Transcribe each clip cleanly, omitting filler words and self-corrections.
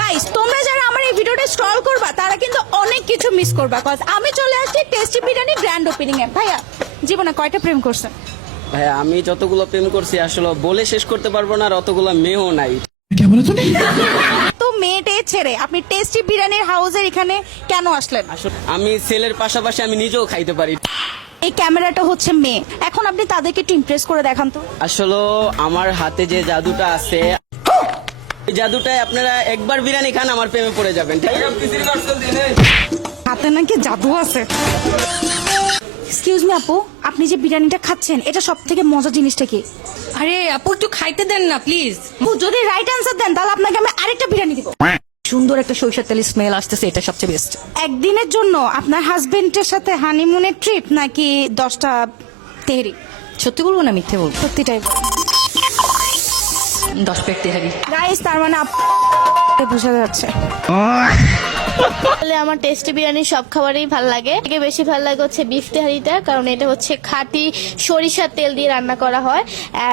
Guys তোমরা যারা আমার এই ভিডিওটা স্ক্রল করবা তারা কিন্তু অনেক কিছু মিস করবা, কজ আমি চলে আসছি টেস্টি বিরিয়ানি গ্র্যান্ড ওপেনিং এ। ভাইয়া জীবনে কয়টা প্রেম করছেন? ভাই আমি যতগুলো প্রেম করছি আসলে বলে শেষ করতে পারবো না, আর অতগুলো মেয়েও নাই। তো মেয়েটে ছেড়ে আপনি টেস্টি বিরিয়ানির হাউসের এখানে কেন আসলেন? আসলে আমি সেলের পাশাপাশি আমি নিজেও খাইতে পারি। এই ক্যামেরাটা হচ্ছে মেয়ে, এখন আপনি তাদেরকে একটু ইমপ্রেস করে দেখান তো। আসলে আমার হাতে যে জাদুটা আছে, এই জাদুটায় আপনারা একবার বিরিয়ানি খান আমার প্রেমে পড়ে যাবেন। হাতে নাকি জাদু আছে। এক্সকিউজ মি আপু, আপনি যে বিরিয়ানিটা খাচ্ছেন এটা সব থেকে মজার জিনিসটা কি? আরে আপু একটু খাইতে দেন না প্লিজ। আপু যদি রাইট অ্যান্সার দেন তাহলে আপনাকে আমি আরেকটা বিরিয়ানি দিব। সুন্দর একটা সরিষার তেলের স্মেল আসতেছে, এটা সবচেয়ে বেস্ট। একদিনের জন্য আপনার হাজবেন্ডের সাথে হানিমুনের ট্রিপ নাকি 10টা তেহরি? সত্যি বলবো না মিথ্যে বলবো? সত্যিটাই 10 প্লেট তেহারি। গাইস তার মানে বোঝা যাচ্ছে। আসলে আমার টেস্টি বিরিয়ানি সব খাবারই ভালো লাগে, থেকে বেশি ভালো লাগে হচ্ছে বিফ তেহারিটা, কারণ এটা হচ্ছে খাঁটি সরিষার তেল দিয়ে রান্না করা হয়,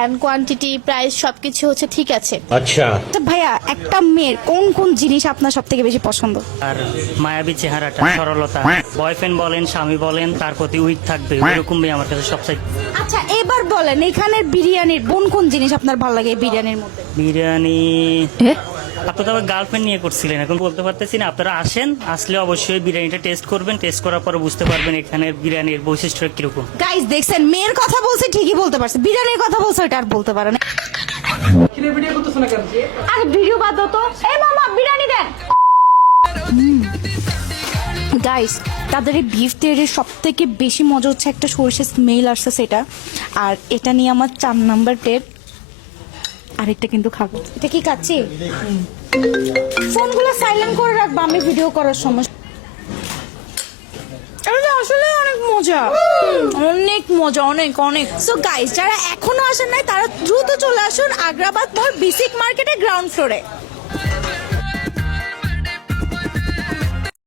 এন্ড কোয়ান্টিটি প্রাইস সবকিছু হচ্ছে ঠিক আছে। अच्छा তো ভাইয়া একটা মেয়ের কোন কোন জিনিস আপনার সব থেকে বেশি পছন্দ? আর মায়াবী চেহারাটা, সরলতা, বয়ফ্রেন্ড বলেন স্বামী বলেন তার প্রতি উইক থাকবে, ওইরকম মেয়ে আমার কাছে সবচেয়ে। আচ্ছা এবার বলেন এখানের বিরিয়ানির কোন কোন জিনিস আপনার ভালো লাগে এই বিরিয়ানির মধ্যে? বিরিয়ানি আপনার তো আবার গার্লফ্রেন্ড নিয়ে করছিলেন, এখন বলতে পারতেছি না। আপনারা আসেন, আসলে অবশ্যই বিরিয়ানিটা টেস্ট করবেন, টেস্ট করার পরে বুঝতে পারবেন এখানের বিরিয়ানির বৈশিষ্ট্য কিরকম। গাইস দেখছেন, মেয়ের কথা বলছে ঠিকই বলতে পারছে, বিরিয়ানির কথা বলছে এটা আর বলতে পারে না। আরে ভিডিও বাদ দাও তো। এই মামা বিরিয়ানি দেন। গাইস তাদের এই বিফ তেহারির সব থেকে বেশি মজা হচ্ছে একটা সরষের স্মেল আসছে সেটা, আর এটা নিয়ে আমার 4 নাম্বার প্লেট। আরেকটা কিন্তু খাবো। এটা কি খাচ্ছি? ফোনগুলো সাইলেন্ট করে রাখবা আমি ভিডিও করার সময়। এটা আসলে অনেক মজা, অনেক মজা, অনেক অনেক। সো গাইস যারা এখনো আসেন নাই তারা দ্রুত চলে আসুন আগ্রাবাদ মোড় বেসিক মার্কেটের গ্রাউন্ড ফ্লোরে।